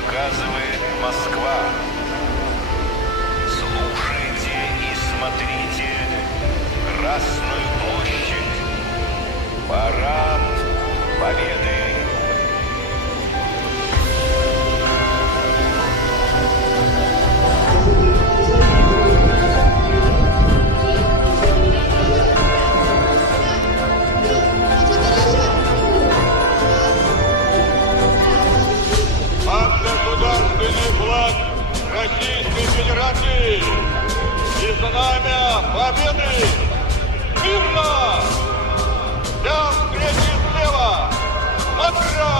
показывает Москва. Слушайте и смотрите Красную площадь. Парад Победы. Государственный флаг Российской Федерации и знамя Победы мирно! Всем встретить слева! Смотря!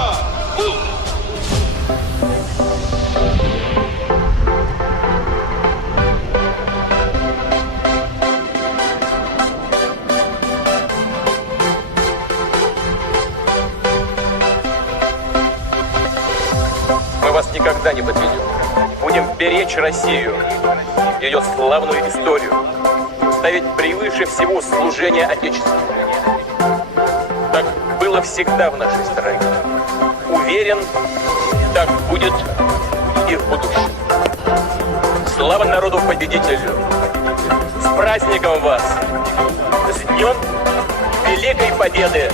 Мы вас никогда не подведем. Будем беречь Россию, ее славную историю, ставить превыше всего служение Отечеству. Так было всегда в нашей стране. Уверен, так будет и в будущем. Слава народу-победителю! С праздником вас! С Днем Великой Победы!